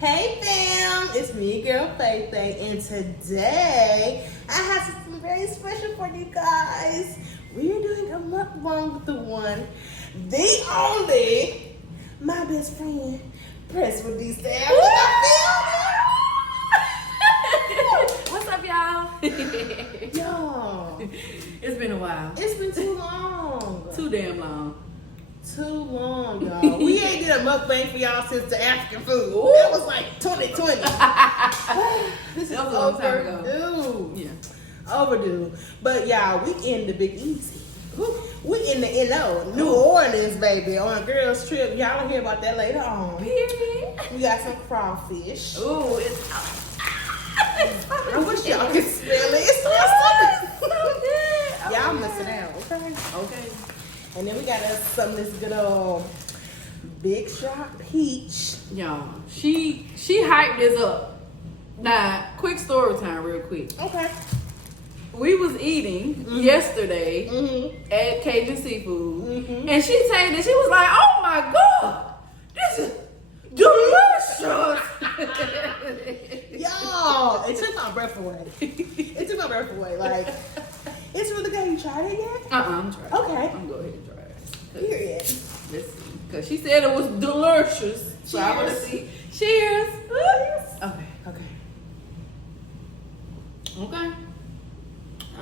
Hey fam, it's me, girl Faye, and today I have something very special for you guys. We are doing a mukbang with the one, the only, my best friend, Press with these Sam. What's up, y'all? Y'all, It's been a while. it's been too long. Too damn long. Too long, y'all. We ain't did a mukbang for y'all since the African food. Ooh. That was like 2020. This is That was a long time ago. overdue. Yeah. Overdue. But y'all, we in the Big Easy. We in the NO, New Orleans, baby, on a girls trip. Y'all will hear about that later on. Period. We got some crawfish. Ooh, it's I wish y'all could smell it. It smells so good. Y'all missing out, okay? Okay. And then we got us some of this good old Big Shot Peach. Y'all, she hyped this up. Now, quick story time, real quick. Okay. We was eating yesterday at Cajun Seafood, and she said that she was like, "Oh my god, this is delicious." Y'all, it took my breath away. It took my breath away. Like, it's really good. You tried it yet? I'm trying. Okay. I'm going to go ahead and try it. Period. Let's see. Because she said it was delicious. So I want to Cheers. see. Cheers. Okay. Okay. Okay.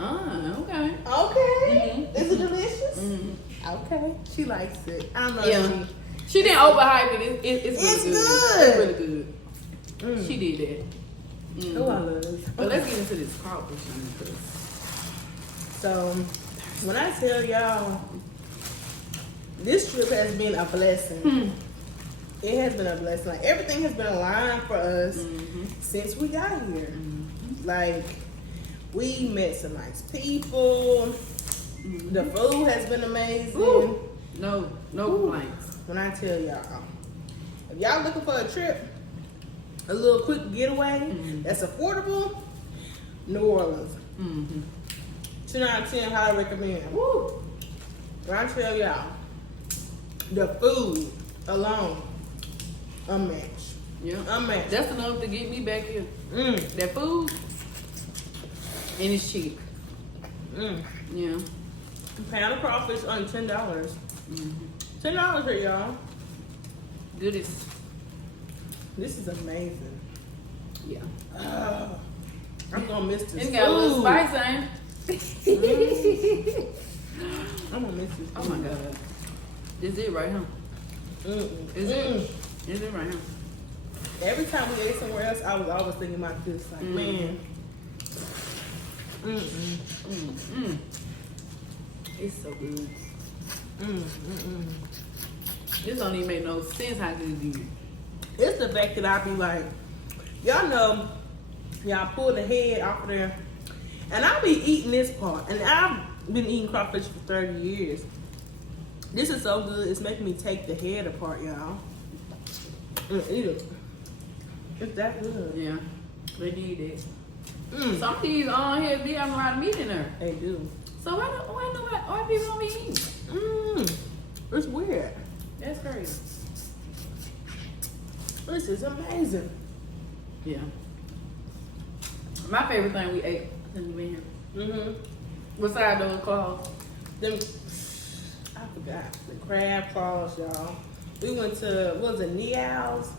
Okay. Okay. Is it delicious? Mhm. Okay. She likes it. I don't know. Yeah. She didn't overhype it. It's really It's good. good. It's really good. Mm. She did that. Oh, I love it. But let's get into this crawfish. So, when I tell y'all, this trip has been a blessing. It has been a blessing. Like, everything has been aligned for us since we got here. Like, we met some nice people. The food has been amazing. Ooh. No complaints. When I tell y'all, if y'all looking for a trip, a little quick getaway that's affordable, New Orleans. 10 out of 10, highly recommend. Woo! When I tell y'all, the food alone, unmatched. Yeah. Unmatched. That's enough to get me back here. That food, and it's cheap. Yeah. A pound of crawfish on $10. $10 here, y'all. Goodies. This is amazing. Yeah. I'm gonna miss this. It's got a little food. spice, ain't it? I'm gonna miss this. Oh my god. This it right here. Is it? Is it right here? Every time we ate somewhere else, I was always thinking about this. Like, man. It's so good. This don't even make no sense how good it is. It's the fact that I be like, y'all know, y'all pull the head off of there, and I be eating this part, and I've been eating crawfish for 30 years. This is so good, it's making me take the head apart, y'all, and eat it. It's that good. Yeah, they need it. Some of these on here be having a lot of meat in there. They do. So why people don't be eating? It's weird. That's crazy. This is amazing. Yeah. My favorite thing we ate since we been here. Besides those claws. Them, I forgot the crab claws, y'all. We went to, what was it, Neal's?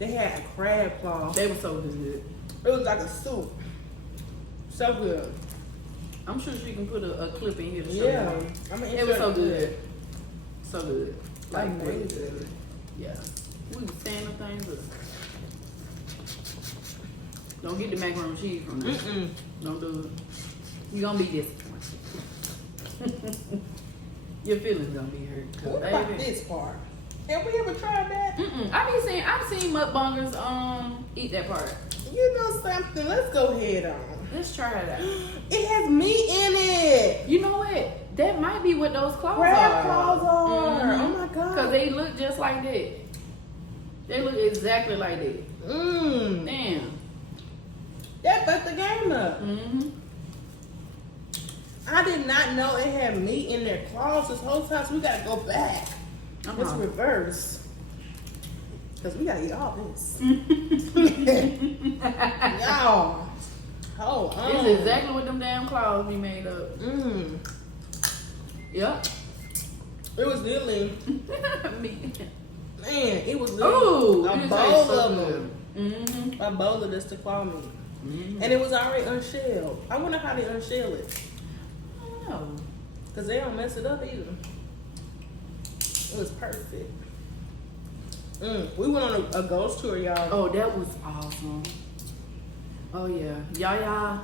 They had a crab claw. They were so good. It was like a soup. So good. I'm sure she can put a clip in here to show Yeah. you. I mean, It was so good. So good. Like, Amazing. really good. Yeah. We can stand them things up. Don't get the macaroni and cheese from there. Don't do it. You're gonna be disappointed. Your feelings gonna be hurt. What about this part? Have we ever tried that? I've seen mukbangers eat that part. You know something? Let's go ahead on. Let's try it out. It has meat in it. You know what? That might be what those claws Crab are. claws are. Oh my god. Because they look just like that. They look exactly like that. Damn. That fucked the game up. I did not know it had meat in their claws this whole time, so we gotta go back. It's reverse. Because we gotta eat all this. Y'all. Hold on. This is exactly what them damn claws be made of. Yep. It was literally, Me. man, it was Ooh, literally a it bowl tastes so of good. them. Mm-hmm. A bowl of this to claw meat. Mm-hmm. And it was already unshelled. I wonder how they unshell it. I don't know. Because they don't mess it up either. It was perfect. We went on a ghost tour, y'all. Oh, that was awesome. Oh yeah, Yaya,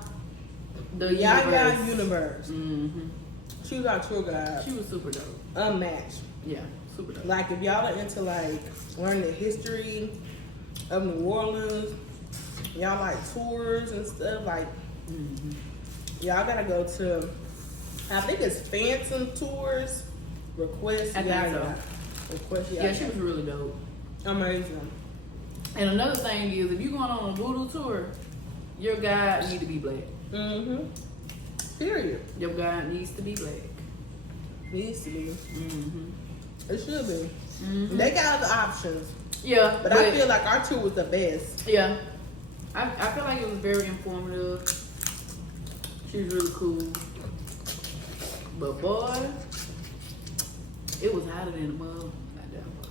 the Yaya Universe. Mm-hmm. She was our tour guide. She was super dope. Unmatched. Yeah, super dope. Like if y'all are into like learning the history of New Orleans, y'all like tours and stuff, like y'all gotta go to, I think it's Phantom Tours. Request I think Yaya. Request Yaya. Yeah, she was really dope. Amazing. And another thing is, if you're going on a voodoo tour, your guide need to be black. Period. Your guide needs to be black. Needs to be. Mm-hmm. It should be. Mm-hmm. They got other options. Yeah, But I feel like our tour was the best. yeah, I feel like it was very informative. She was really cool. But boy, it was hotter than a mug.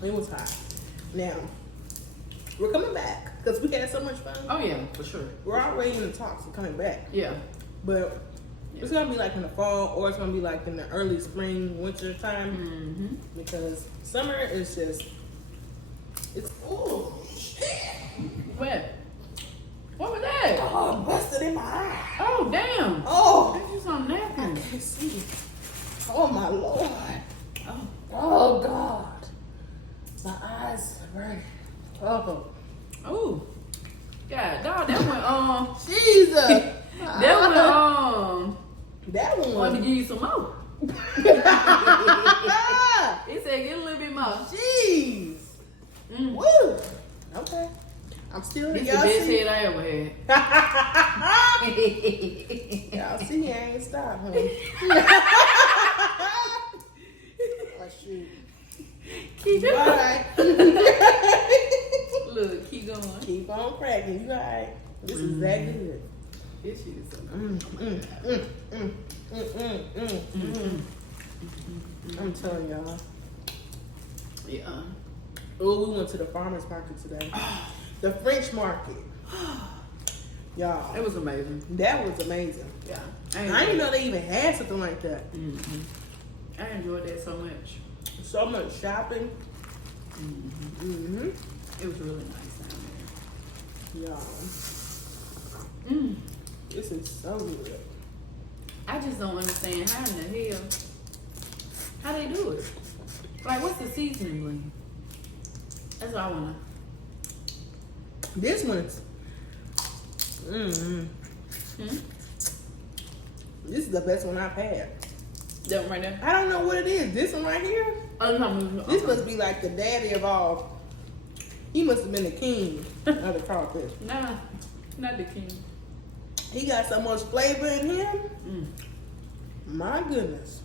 It was hot. Now, we're coming back because we had so much fun. Oh yeah, for sure. We're already in the talks of coming back. Yeah. But it's going to be like in the fall or it's going to be like in the early spring, winter time. Mm-hmm. Because summer is just, it's, oh, shit. What? What was that? Oh, busted in my eye. Oh damn. Oh, That's just something I napkin. can't see. Oh, my Lord. Oh. Oh, God. My eyes are burning. Oh, Oh. God, dog, that one Jesus. that one That one want to was. give you some more. He said get a little bit more. Jeez. Mm. Woo. Okay. I'm still This here. the Y'all best see? head I ever had. Y'all see me? I ain't stopped, huh? Oh, shoot. Keep You it. alright? Look, keep going. Keep on cracking. You alright? This is that good. This shit is so good. I'm telling y'all. Yeah. Oh, we went to the farmer's market today. The French market. Y'all. It was amazing. That was amazing. Yeah. I didn't know they even had something like that. Mm-hmm. I enjoyed that so much. So much shopping. It was really nice down there. Y'all. Mm. This is so good. I just don't understand how in the hell how they do it. Like, what's the seasoning blend? That's what I wanna. This one's. This is the best one I've had. That one right there. I don't know what it is. This one right here. Oh no, This must be like the daddy of all. He must have been the king of the crawfish. Nah, not the king. He got so much flavor in him. Mm. My goodness.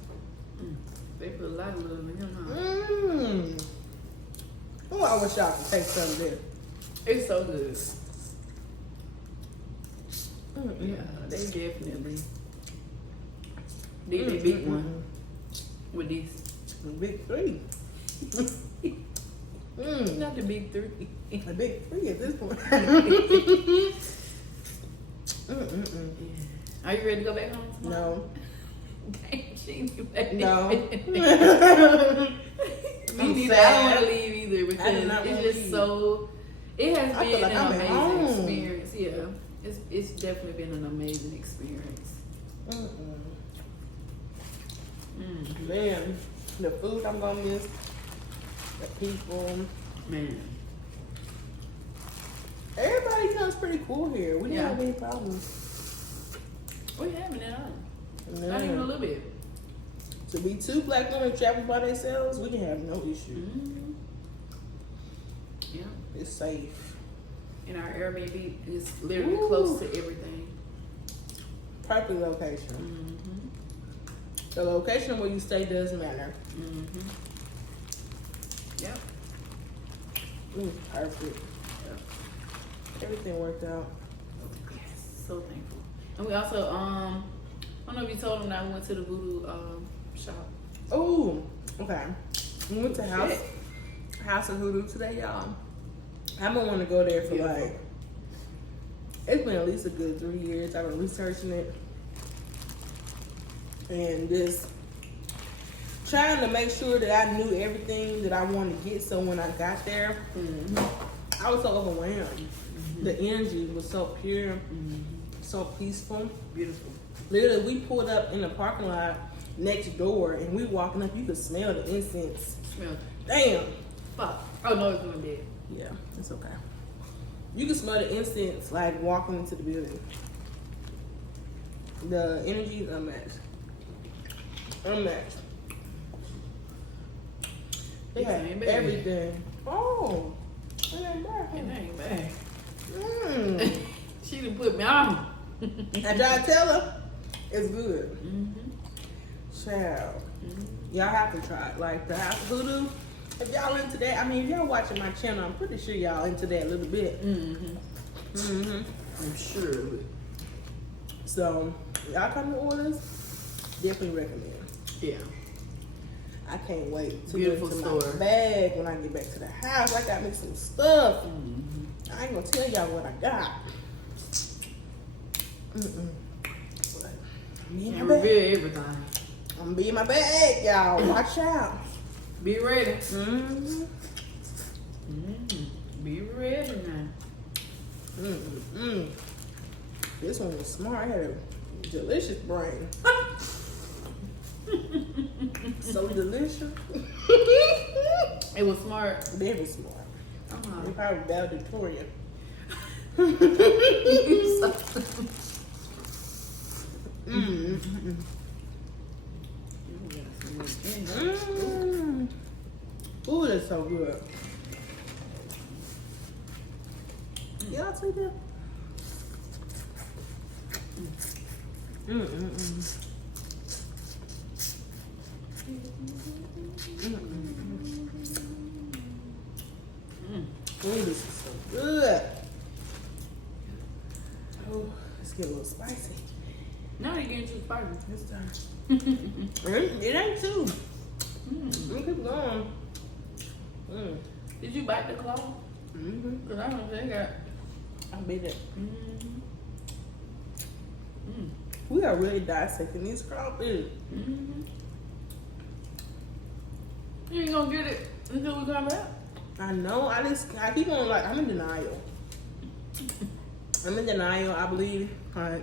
They put a lot of love in him, huh? Oh, I wish y'all could taste some of this. It's so good. Yeah, they definitely. Did the big one with this. The big three. Not the big three. The big three at this point. Are you ready to go back home? No. Can't change you back. No. Me I'm neither. I sad. don't want to leave either I do because not it's wanna just leave. so. It has I feel been like an I'm at amazing home. experience. Yeah, it's definitely been an amazing experience. Man, the food I'm gonna miss, the people, Man, everybody is pretty cool here. We didn't Yeah. have any problems. we haven't at all. Man. Not even a little bit. To be two black women traveling by themselves, we can have no issue. Yeah, It's safe. and our Airbnb is literally Ooh. close to everything. Perfect location. The location where you stay does matter. Yep. It was perfect. Everything worked out. Yes, so thankful. And we also, I don't know if you told them that we went to the voodoo shop. Oh, okay. We went to House of Hoodoo today, y'all. I've been wanting to go there for like, it's been at least a good 3 years. I've been researching it and just trying to make sure that I knew everything that I wanted to get. So when I got there, I was so overwhelmed. The energy was so pure, so peaceful, Beautiful. Literally, we pulled up in the parking lot next door, and we walking up. You could smell the incense. Smell. Damn. Fuck. Oh no, it's going to be. Yeah, it's okay. You can smell the incense like walking into the building. The energy is unmatched. Unmatched. They had ain't bad. everything. Oh, it ain't bad. It ain't bad. Mm. She done put me on. I try to tell her, it's good. Child. Y'all have to try it. Like the House of Voodoo. If y'all into that, I mean, if y'all watching my channel, I'm pretty sure y'all into that a little bit. I'm sure. So, y'all come to orders, definitely recommend. Yeah. I can't wait to Beautiful get to store. my bag when I get back to the house. I got me some stuff. I ain't gonna tell y'all what I got. But me and Can't my bag. reveal everything. I'm gonna be in my bag, y'all. Watch out. Be ready. Be ready now. This one was smart. I had a delicious brain. So delicious. It was smart. Very smart. They probably valedictorian. Ooh, that's so good. Y'all take that? Ooh, this is so good. Oh, let's get a little spicy. Now you're getting too spicy. This time. It ain't too. We keep going. Did you bite the claw? Because I don't think I beat it. We are really dissecting these crawfish. You ain't gonna get it until we come back. I know. I keep on like, I'm in denial. I believe. Like,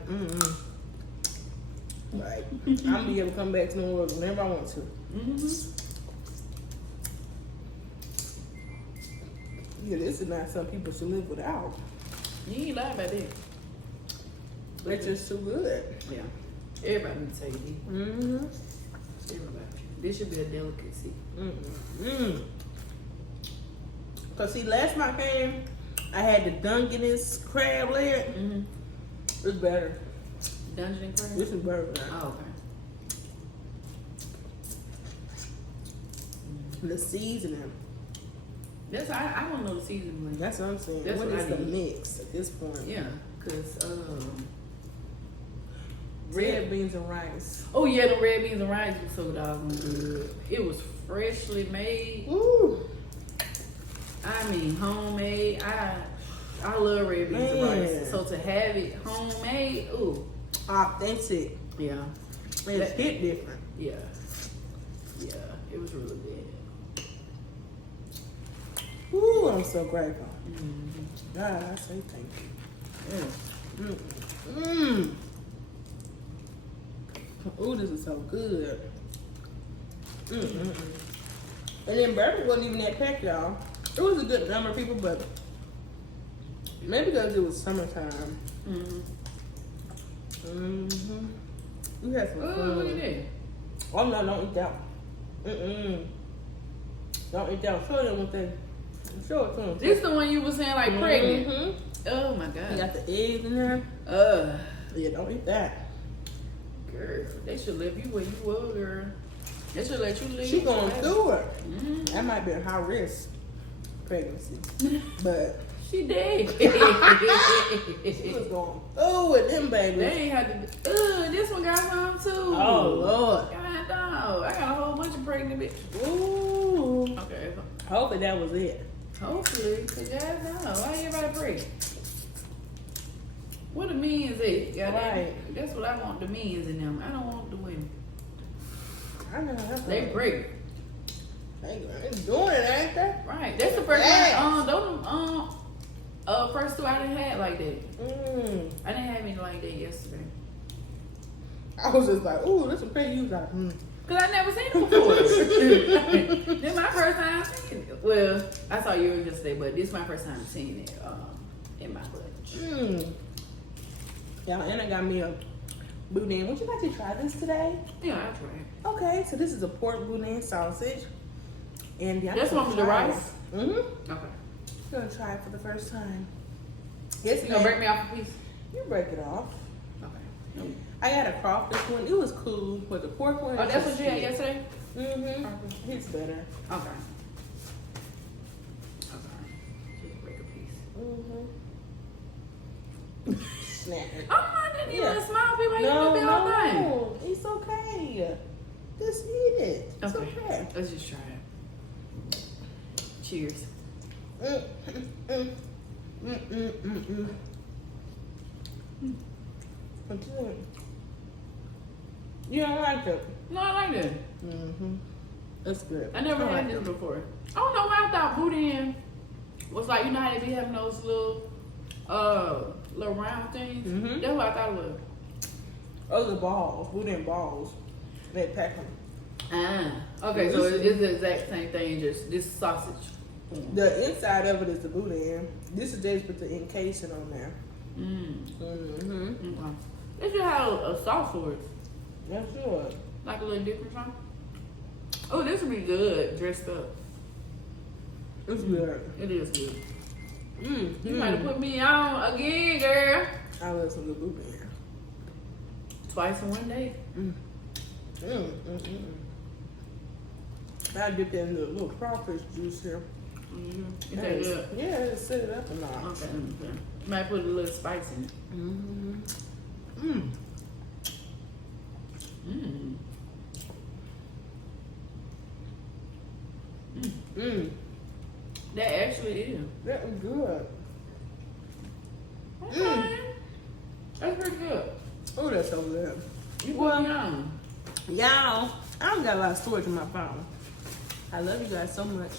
like I'm be able to come back to New Orleans whenever I want to. Yeah, this is not something people should live without. You ain't lying about that. They're just too good. Yeah. Everybody needs to tell you this. Everybody. This should be a delicacy. Cause see, last time I came, I had the Dungeness crab leg. It's better. Dungeon and crab? This is better. Oh, okay. The seasoning. That's I don't know the seasoning. That's what I'm saying. That's what what is I the need. mix at this point? Yeah, cause Red beans and rice. oh yeah, the red beans and rice was so doggone good. It was freshly made. Ooh. I mean homemade. I love red beans and rice. So to have it homemade, ooh. Authentic. Yeah. It's hit different. Yeah. Yeah. It was really good. Ooh, I'm so grateful. God, I say thank you. Ooh, this is so good. And then Burger wasn't even that packed, y'all. It was a good number of people, but maybe because it was summertime. We had some Oh, fun. look at that. Oh no, don't eat that one. Don't eat that one. Show them one thing. Show it to them. This the one you were saying like pregnant. Oh my You god. got the eggs in there. Yeah, don't eat that. Girl, they should leave you where you were, girl. They should let you leave. She going through it. That might be a high risk. pregnancy. But She did. she was going through with them babies. They ain't had to. This one got some too. Oh, Lord. God, no. I got a whole bunch of pregnant bitches. Ooh. Okay. Hopefully that was it. Hopefully, cause God no. Why everybody pray? What the men's at? Right. That's what I want, the men's in them. I don't want the women. I know. That's They right. break. They doing it, ain't they? Right. That's the first Yes. one. First two I didn't have like that. Mm. I didn't have any like that yesterday. I was just like, ooh, this is pretty. You was like, Cause I never seen it before. This my first time seeing it. Well, I saw yours yesterday, but this is my first time seeing it in my bunch. Y'all, and I got me a boudin. Would you like to try this today? Yeah, I tried. Okay, so this is a pork boudin sausage. And yeah, This one with the rice? Mm-hmm. Okay. I'm gonna try it for the first time. Yes, You gonna break me off a piece? You break it off. Okay. I got a crawfish one. It was cool, but the pork one. Oh, that's what you had yesterday? Mm-hmm. It's better. Okay. Okay. Just break a piece. Mm-hmm. Snap it. Oh, I didn't eat a small piece. Why No, you do all day? no, it's okay. Just eat it. It's Okay. okay. Let's just try it. Cheers. What's it? You don't like it? No, I like it. Mm-hmm. That's good. I never like had it. this before. I don't know why I thought boudin was like, you know how they be having those little round things? Mhm. That's what I thought it was. Those are balls. Boudin balls. They pack them. Okay, so it's the exact same thing, just this sausage. The inside of it is the boudin. This is just with the encasing on there. Mm. Mm-hmm. Okay. They should have a sauce for it. That's good. Like a little different sauce. Oh, this would be good dressed up. It's good. It is good. Mm. You might have put me on again, girl. I love some good boudin. Twice in one day. I dip that in the little crawfish juice here. You take it up. Yeah, just set it up a notch. Okay. You might put a little spice in it. That actually is. That is good. Okay. That's pretty good. Oh, that's so good. You put Well, me on. y'all, I don't got a lot of storage in my phone. I love you guys so much.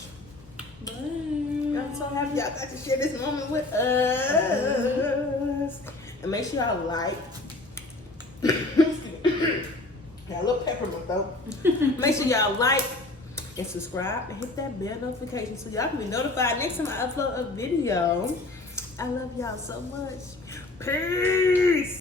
Bye. I'm so happy y'all got to share this moment with us. And make sure y'all like. Got a little pepper in my throat. Make sure y'all like and subscribe and hit that bell notification so y'all can be notified next time I upload a video. I love y'all so much. Peace.